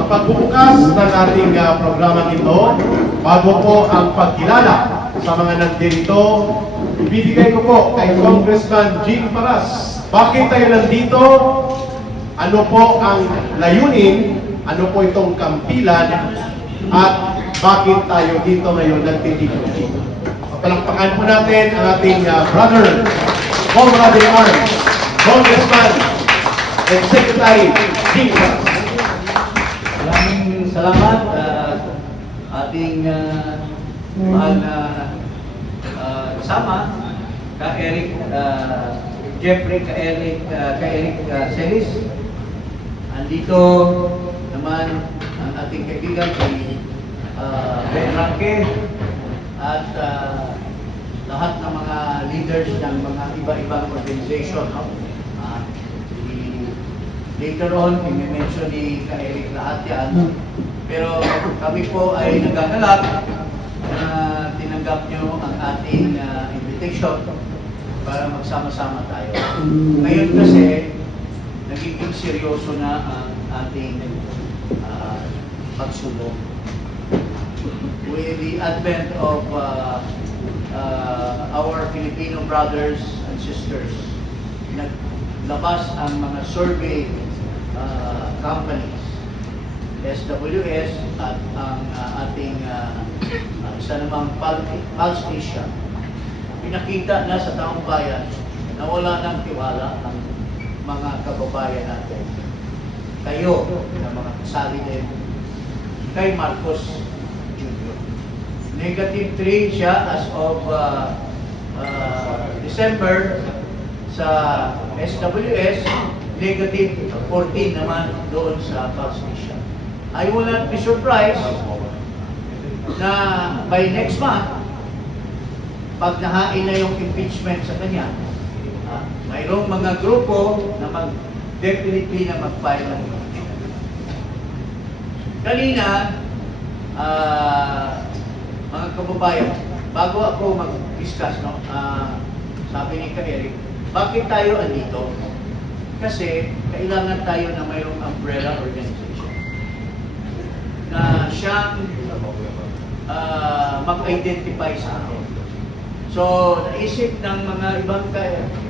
Sa pagbubukas ng ating programa ito, bago po ang pagkilala sa mga nandito, ibibigay ko po kay Congressman Jing Paras. Bakit tayo nandito? Ano po ang layunin? Ano po itong kampilan? At bakit tayo dito ngayon nagtitipon? Palakpakan po natin ang ating brother, Comrade in Arms, Congressman and Secretary Jing Paras. Maraming salamat ating mahal na kasama, ka-Eric Jeffrey, ka-Eric Celis. Andito naman ang ating kaibigan si Ben Ranque at lahat ng mga leaders ng mga iba-ibang organization. No? Later on, i-mention ni ka-Eric lahat yan. Pero kami po ay nagagalak na tinanggap nyo ang ating invitation para magsama-sama tayo. Ngayon kasi, nagiging seryoso na ang ating pagsubok. With the advent of our Filipino brothers and sisters, naglabas ang mga survey companies, SWS at ang ating isa namang Pulse Asia. Pinakita na sa taong bayan na wala ng tiwala ang mga kababayan natin. Kayo na mga kasali din kay Marcos Jr. Negative 3 siya as of December sa SWS, negative 14 naman doon sa Pulse Asia. I will not be surprised na by next month, pag nahain na yung impeachment sa kanya, mayroong mga grupo na definitely na mag-file ng impeachment. Kanina, mga kababayan, bago ako mag-discuss, no, sabi ni ka-Eric, bakit tayo andito? Kasi kailangan tayo na mayroong umbrella organization na siyang mag-identify sa atin. So, naisip ng mga ibang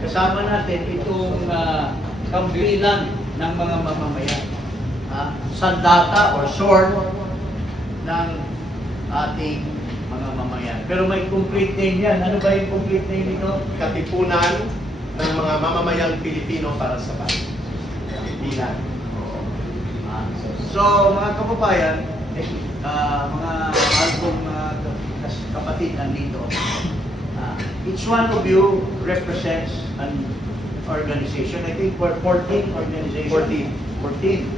kasama natin itong kampilan ng mga mamamayan. Sandata or sword ng ating mga mamayan. Pero may complete name yan. Ano ba yung complete name nito? Katipunan ng mga mamamayang Pilipino para sa bayan. Katipunan. So, mga kababayan, mga album kapatid nandito, each one of you represents an organization. I think we're 14 organizations. 14.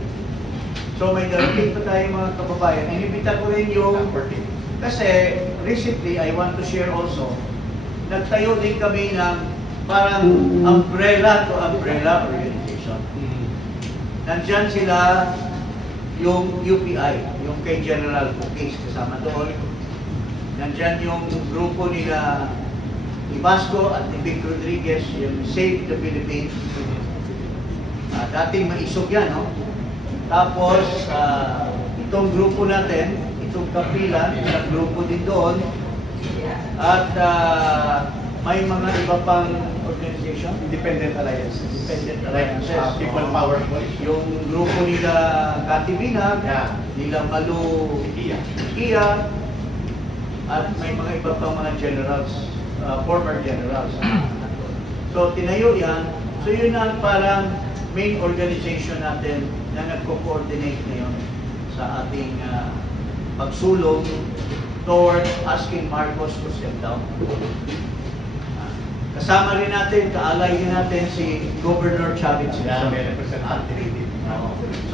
So, may darating pa tayo mga kababayan. Inibita ko rin yung 14. Kasi, recently, I want to share also, nagtayo din kami ng parang umbrella to umbrella organization. Nandyan sila yung UPI, yung kay General Cookies kasama doon. Nandyan yung grupo nila ni Vasco at ni Vic Rodriguez, yung Save the Philippines. Dating maisog yan, no? Tapos, itong grupo natin, itong kapilan, isang grupo din doon. At may mga iba pang organization, Independent Alliances. Independent Alliances. People Power Voice. Yung grupo nila Kati Binag, nila Malu Kia, at may mga iba pang mga generals, former generals. So, tinayo yan. So, yun ang parang main organization natin na nagko-coordinate ngayon sa ating pagsulong toward asking Marcos to step down. Kasama rin natin, kaalay din natin si Governor Chavez.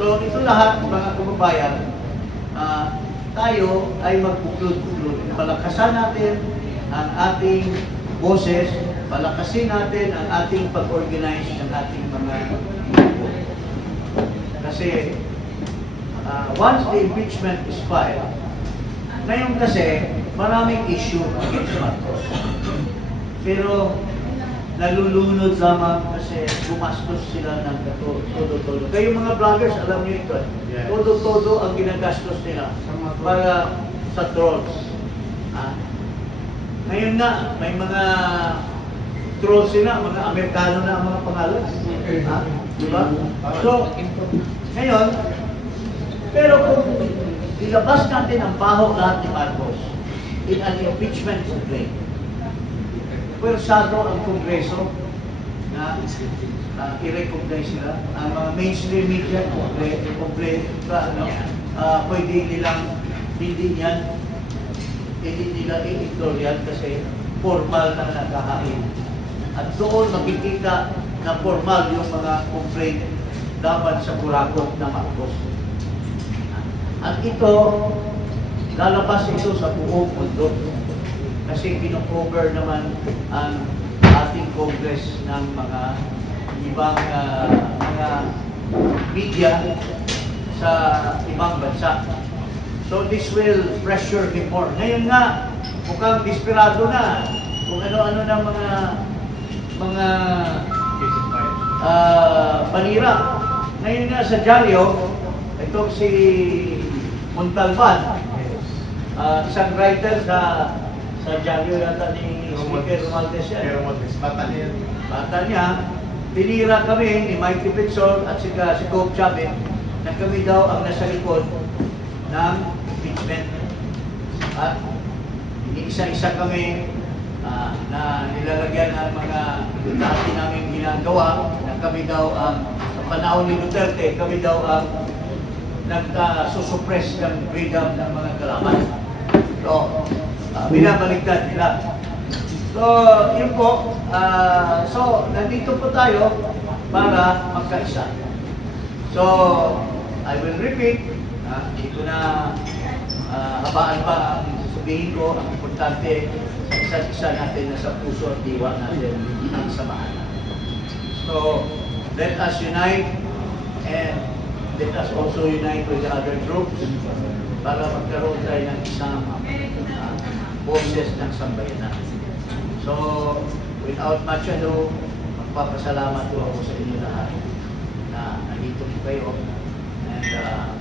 So ito lahat mga kababayan, tayo ay magbuklod-buklod. Palakasan natin ang ating boses, palakasin natin ang ating pag-organize ng ating mga grupo. Kasi once the impeachment is filed, ngayon kasi maraming issue against Marcos. Pero nalulunod lamang kasi kasi gumastos sila ng todo-todo. Kayo mga vloggers, alam niyo ito eh. Yes. Todo-todo ang ginagastos nila para sa trolls. Ngayon nga, may mga trolls sila, mga Amerikano na ang mga pangalan. Diba? So, ngayon, pero kung ilabas natin ang baho lahat ni Marcos in an impeachment complaint, pwersado ang Kongreso na i-recognize sila. Ang mga mainstream media, pwede nilang hindi nila i-ignore kasi formal na nakahain. At doon makikita na formal yung mga complaint laban sa kurakot na Marcos. At ito, lalabas ito sa buong mundo. Kasi kino-cover naman ang ating Congress ng mga ibang mga media sa ibang bansa. So this will pressure him more. Ngayon nga, mukhang desperado na kung ano-ano ng mga panira. Ngayon nga sa Diaryo, itong si Montalban, isang writer sa Diaryo yata ni Speaker Romualdez yan. Pero Bata niya, tinira kami ni Mikey Pitsol at si Cobb Chavez na kami daw ang nasa likod ng impeachment. At isa-isa kami na nilalagyan ng mga dati namin ginagawa na kami daw ang sa panahon ni Duterte, kami daw ang nagsusuppress ng freedom ng mga kalaban. So, binabaliktad nila. So, yun po. So, nandito po tayo para magkaisa. So, I will repeat. Dito na habaan pa ang sabihin ko. Ang importante sa isa't isa natin na sa puso at diwa natin ang samahan. So, let us unite and let us also unite with the other groups para magkaroon tayo ng isang boses ng sambayanan. So, without much ado, magpapasalamat po ako sa inyo lahat na nandito po kayo. And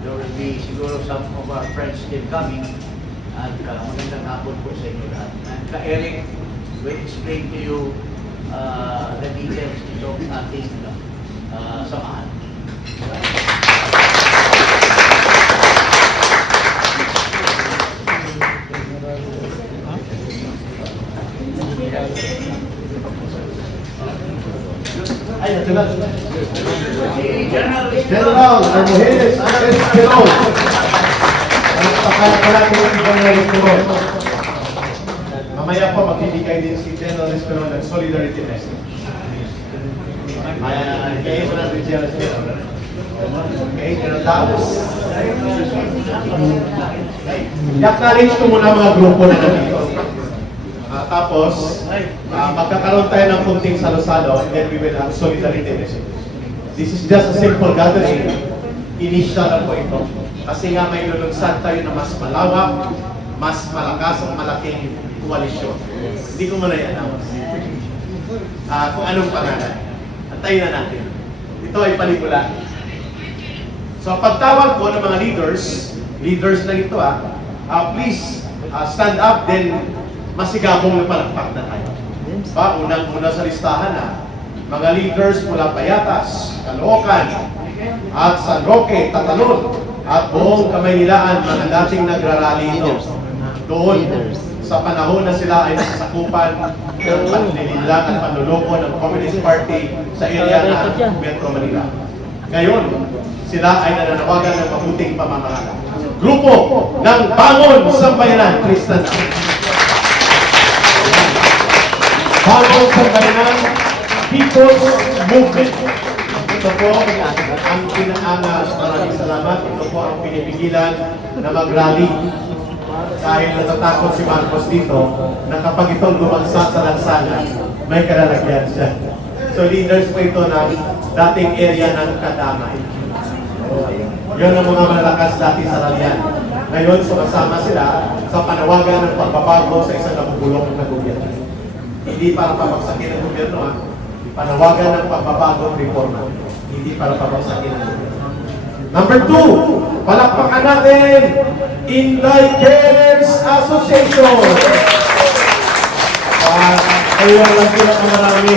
there will be siguro some of our friends still coming. At magandang hapon po sa inyo lahat. And Ka-Eric will explain to you the details nito ating samahan. Ay, General General Armojedes Esquerol. Ang pakala ko natin yung General Esquerol. Mamaya po magbibigay din si General Esquerol ng solidarity message. Kayo mo natin General Esquerol. Okay, General Taos. I-acknowledge ko muna mga grupo na nandito. Tapos, magkakaroon tayo ng kunting salo-salo and then we will have solidarity message. This is just a simple gathering. Initial lang po ito. Kasi nga may lulunsad tayo na mas malawak, mas malakas at malaking koalisyon. Hindi ko muna i-announce. Kung anong pangalan. Antayin na natin. Ito ay paligula. So pagtawag po ng mga leaders na ito please stand up, then masigabong na palakpak na tayo. Unang-una sa listahan mga leaders mula Payatas, Caloocan, at San Roque, Tatalon, at buong Kamaynilaan, mga dating nagrarally ito. Doon, sa panahon na sila ay nasasakupan ng panlilinlang at panluloko ng Communist Party sa area ng Metro Manila. Ngayon, sila ay nananawagan ng mabuting pamamahala. Grupo ng Bangon Sambayanan, Tristan. Bangon Sambayanan People's Movement. Ito po ang pinaangas. Maraming salamat. Ito po ang pinipigilan na mag-rally. Dahil natatakot si Marcos dito na kapag itong lumagsak sa lansangan, may kalalagyan siya. So leaders po ito ng dating area ng Kadamay. Yun ang mga malakas dati sa ralyan. Ngayon, sumasama sila sa panawagan ng pagbabago sa isang nabubulong na gobyerno. Hindi para pabagsakin ng gobyerno, panawagan ng pagbabagong reforma. Hindi para pabagsakin ang gobyerno. Number 2, palakpakan natin Inday Cares Association. Kayo lang pinakamarami.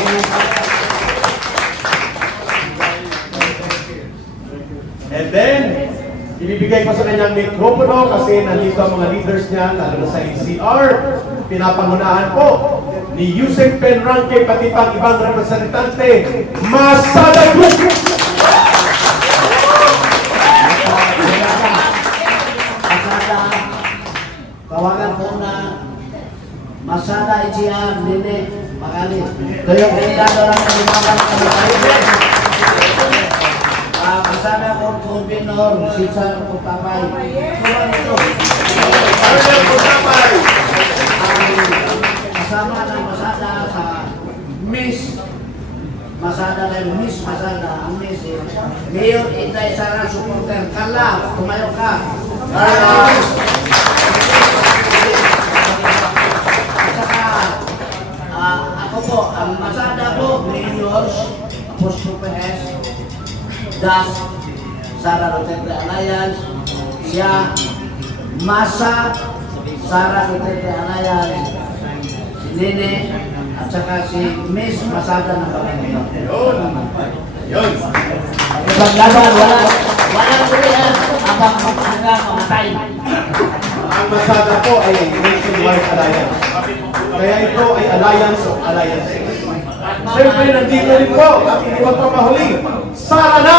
And then, ibibigay ko sa kanyang mikropono kasi nandito ang mga leaders niya, lalo na sa NCR. Pinapangunahan po ni Yusek Penranque pati pang ibang representante. Masada Group! Tawagan po na Masada Ichihan Nene Magali. Ito yung kailangan lang ng mga kapatid. Masada Corbinor, Cesar Putapay. Kasama ng Masada sa Miss Masada ng Miss Masada. Ang Miss Mayor Inday Sara supporter. Kala, tumayo ka. Ako po, ang Masada po, Mayor's Apostrophe S, Das, Sara Duterte Alliance, siya, Masa, Sara Duterte Alliance, si Nene, at saka si Miss Masada ng Panginoon. Yun! Paglaban, walang tulihan, hanggang mamatay. Ang Masada po ay Nationwide Alliance. Kaya ito ay Alliance of Alliances. Siyempre, nandito rin po ang iniwag pamahuli. Sara na!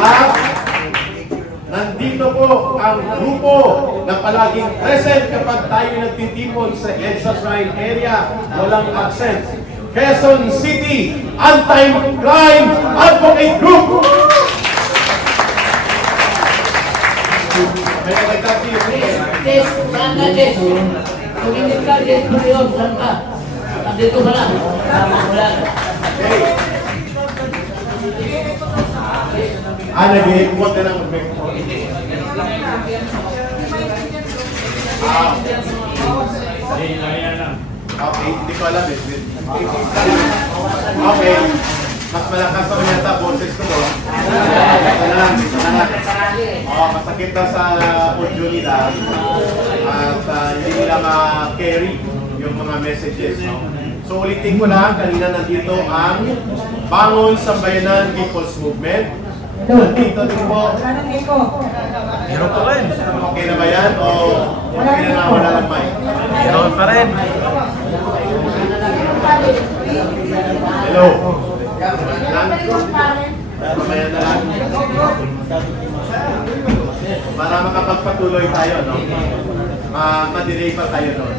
At nandito po ang grupo na palaging present kapag tayo nagtitipon sa EDSA Shrine area. Walang absent. Quezon City Anti-Crime Advocate Group! May nagtatiyo. Jess, saan ka, Jess? Kung hindi ka, Jess, Purion, saan ka? Nandito ka lang. Wala ka. Nag-iipot na lang mag-make. Okay, hindi ko alam eh. Okay. Mas malakas ako yata boses ko doon. Ito na lang, dito na lang. Masakit na sa audio nila. At hindi nila ma-carry yung mga messages. No? So ulitin ko lang, kanina nandito ang Bangon Sambayanan People's Movement. Nandito din po. Meron pa rin. Okay na ba yan? O okay na na wala lang mic? Meron pa rin. Hello. Mamaya na lang. Para makapagpatuloy tayo, no? Ma-delay pa tayo noon.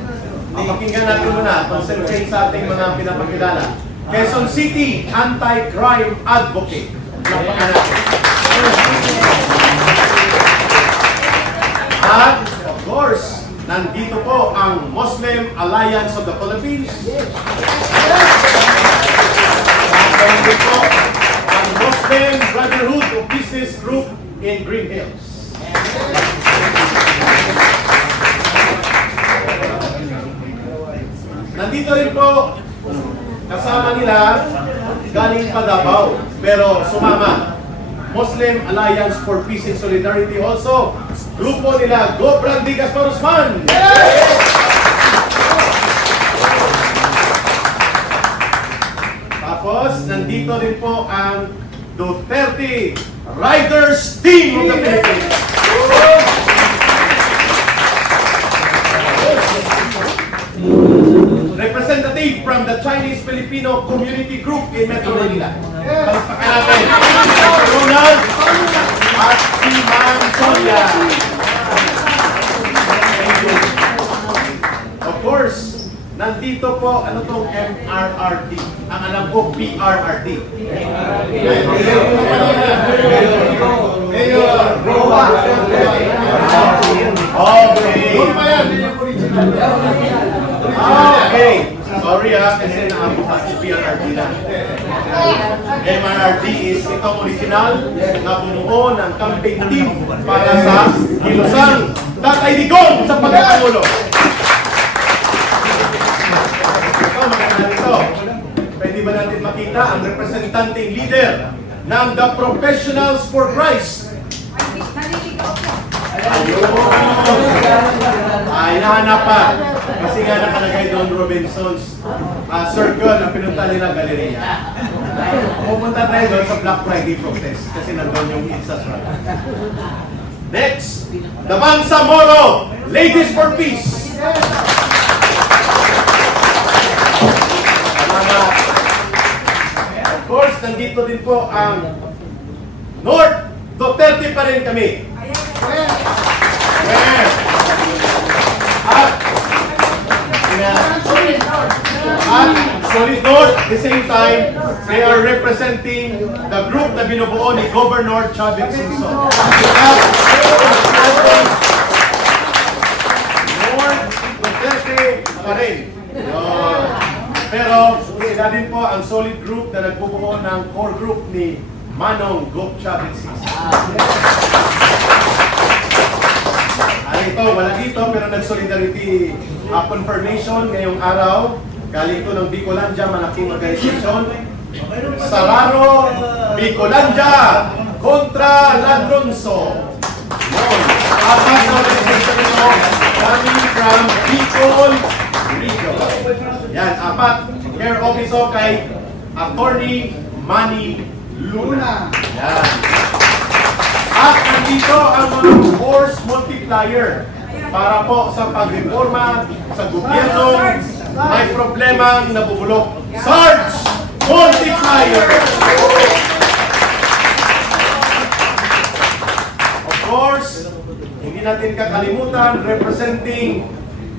Pakinggan natin muna, concentrate sa ating mga pinapakilala. Quezon City Anti-Crime Advocate. Napaka natin. At, of course, nandito po ang Muslim Alliance of the Philippines. Nandito po ang Muslim Brotherhood of Business Group in Green Hills. Nandito rin po, kasama nila, galing pa Davao, pero sumama. Muslim Alliance for Peace and Solidarity also. Grupo nila, Go Brandy Gaspar Usman! Tapos, nandito rin po ang Duterte Riders Team of the Philippines. Representative from the Chinese-Filipino Community Group in Metro Manila. Palakpakan natin. Si Ronald at si Ma'am Sonia. Thank you. Of course, nandito po, ano tong MRRD? Ang alam ko, PRRD. Mayor Roa. Okay. Sorry kasi nakabukas si PRRD na. MRRD is itong original na bumuo ng campaign team para sa Kilusang Tatay Digong sa pagkapangulo. Ito, maganda nito. Pwede ba natin makita ang representanteng leader ng The Professionals for Christ? Ay, nahanap pa. Kasi nga nakalagay doon Robinson's Circle na pinunta nila Galleria. Pupunta tayo doon sa Black Friday protest kasi nandun yung Insas Rally. Next, the Bangsamoro Ladies for Peace. Salamat. Of course, nandito din po ang North Duterte pa rin kami. Yes. At Solid North, at the same time, they are representing the group na binubuo ni Governor Chavez Singson. At North Duterte pa rin. Yun. Pero sila din po ang solid group na nagbubuo ng core group ni Manong Gop Chavez Singson. Ito, wala dito pero nag-solidarity confirmation ngayong araw. Galing ito ng Bicolandia, malaking organization. Sararo Bicolandia kontra Ladronso. Yun. Apat na organization ito coming from Bicol Region. Yan, apat. Care office o kay Attorney Manny Luna. Yan. At nandito ang mga force multiplier para po sa pagreforma sa gobyerno may problemang nabubulok. Sarge Multiplier! Of course, hindi natin kakalimutan, representing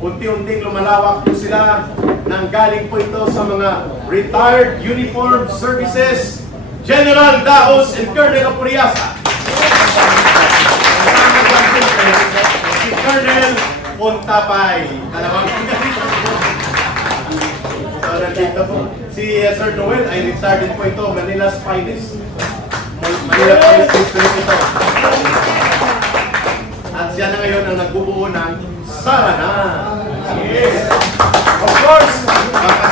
unti-unting lumalawak po sila nang galing po ito sa mga retired uniformed services, General Daos and Colonel Apriasa. Si Colonel Pontapay. Dalawang so, nandito po. Si Sir Noel ay retired din po ito, Manila's Finest. Manila Finest District ito. At siya na ngayon ang nagbubuo ng Sarana. Yes. Of course,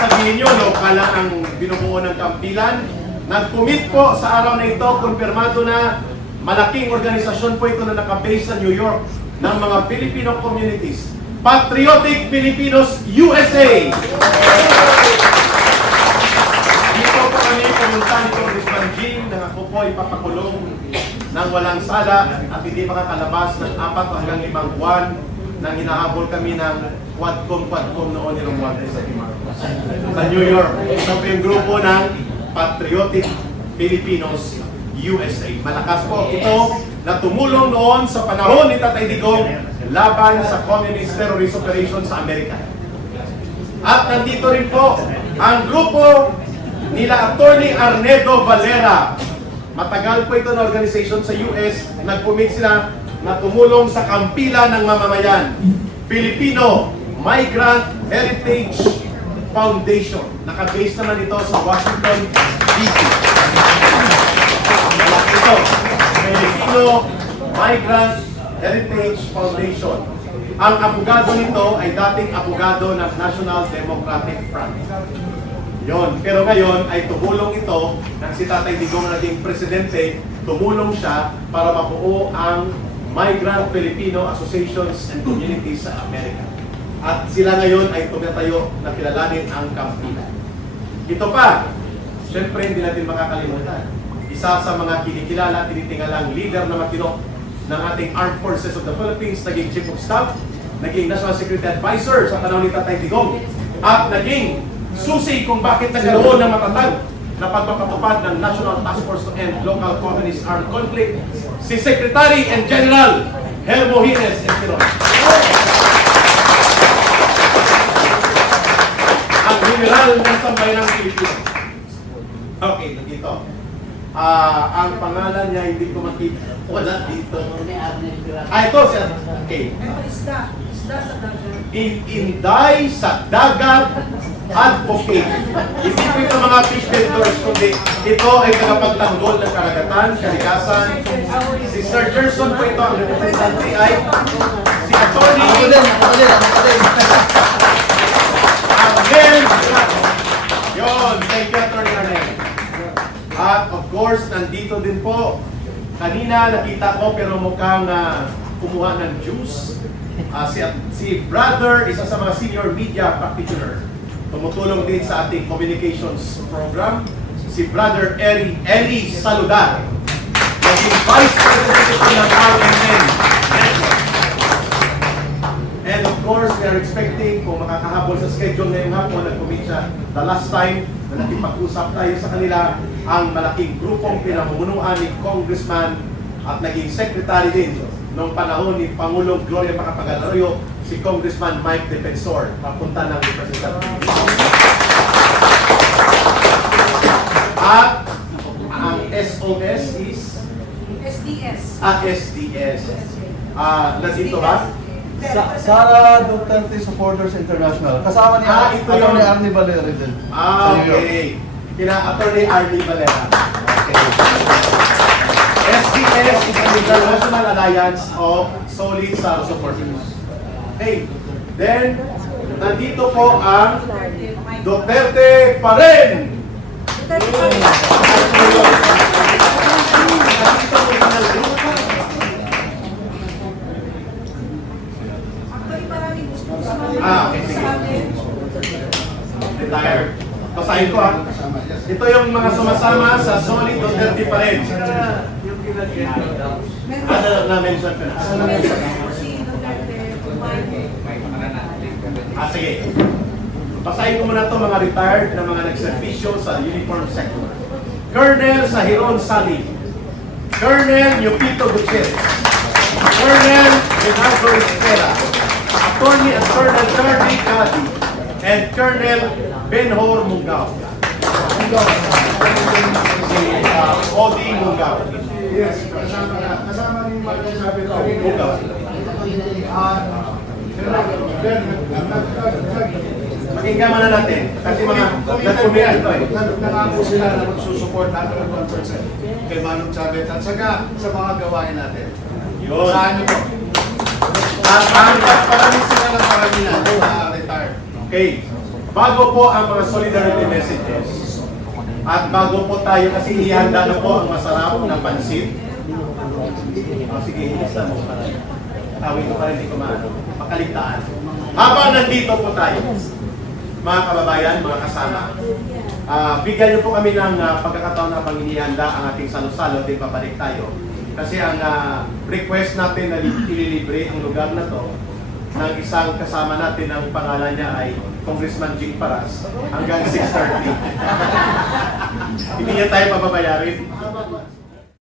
sabihin nyo, lokal lang ang binubuo ng Kampilan. Nag-commit po sa araw na ito, kumpirmado na malaking organisasyon po ito na nakabase sa New York ng mga Filipino communities. Patriotic Filipinos USA! Dito po kami pumunta ni Congressman Jing na ako po ipapakulong ng walang sala at hindi makakalabas ng 4 hanggang 5 buwan nang hinahabol kami ng Quadcom noon ni Romualdez sa Marcos sa New York. Ito po yung grupo ng Patriotic Filipinos USA. Malakas po ito na tumulong noon sa panahon ni Tatay Digong laban sa Communist Terrorist Operation sa Amerika. At nandito rin po ang grupo nila Attorney Arnedo Valera. Matagal po ito na organization sa US. Nag-commit sila na tumulong sa kampila ng mamamayan. Filipino Migrant Heritage Foundation. Naka-base naman ito sa Washington, D.C. Ito, Filipino Migrant Heritage Foundation. Ang abogado nito ay dating abogado ng National Democratic Front. Yon. Pero ngayon ay tumulong ito nang si Tatay Digong naging presidente, tumulong siya para mabuo ang Migrant Filipino Associations and Communities sa Amerika. At sila ngayon ay tumatayo na kilalanin ang Kampilan. Ito pa, syempre hindi natin makakalimutan. Isa sa mga kinikilala, tinitingalang leader na matino ng ating Armed Forces of the Philippines, naging Chief of Staff, naging National Security Advisor sa panahon ni Tatay Digong, at naging susi kung bakit nagkaroon ng matatag na pagpapatupad ng National Task Force to End Local Communist Armed Conflict, si Secretary and General Hermo Hines Espinosa. Ang General ng Sambayanang Pilipino. Okay, nandito. Ang pangalan niya hindi ko makita. Wala dito. Ito siya. Okay. Inday sa dagat advocate. Hindi po ito mga fish vendors, kundi ito ay tagapagtanggol ng karagatan, kalikasan. Si Sir Gerson po ito, ang representante ay si Atty. Arnel. Yun, thank you, Atty. Arnel. At of course, nandito din po, kanina nakita ko pero mukhang kumuha ng juice. Si brother, isa sa mga senior media practitioner. Tumutulong din sa ating communications program. Si brother Eli Saludar. Naging vice president ng RMN Network. And of course, we are expecting kung makakahabol sa schedule ngayong hapon, nag-commit siya the last time na nakipag-usap tayo sa kanila, ang malaking grupong pinamumunuan ni Congressman at naging secretary din noong panahon ni Pangulong Gloria Macapagal-Arroyo, si Congressman Mike Defensor, papunta ng representative. At ang SOS is? SDS. SDS. Nandito ba? Sara Duterte Supporters International. Kasama niya ito yun. Atty. Arnie Valera din. Sa New York. Okay. Atty. Arnie Valera. Okay. SDS is an international alliance of solid Sara supporters. Okay. Then, nandito po ang Duterte pa rin! Nandito po ang grupo. Okay, sige. Retired. Basahin ko Ito yung mga sumasama sa Solid Duterte pa rin. Yung pinag-end Na-mention ko na. Sige. Basahin ko muna ito mga retired na mga nagservisyo sa uniform sector. Colonel Sahiron Sali. Colonel Yupito Gutierrez. Colonel Leonardo Estera. Attorney at Colonel Charlie Cadi. And Colonel Benhor Mungao. Si Odi Mungao. Yes, kasama ni Martin sabi ko. Mungao. Pakinggan muna natin. Kasi mga nag-comment ito eh. Nangako sila na magsusupport natin ng conference kay Manong Chavez at saka sa mga gawain natin. Yun. Saan nyo po? Parami sila ng parami na retired. Okay. Bago po ang mga solidarity messages, at bago po tayo kasi ihanda na po ang masarap na pansit. Sige, ilista mo para tawin ko para hindi ko makaligtaan. Habang nandito po tayo, mga kababayan, mga kasama, bigyan niyo po kami ng pagkakataon na panginihanda ang ating salo-salo at pabalik tayo. Kasi ang request natin na ililibre ang lugar na to ng isang kasama natin, ang pangalan niya ay Congressman Jing Paras, hanggang 6:30. Hindi niya tayo papabayarin.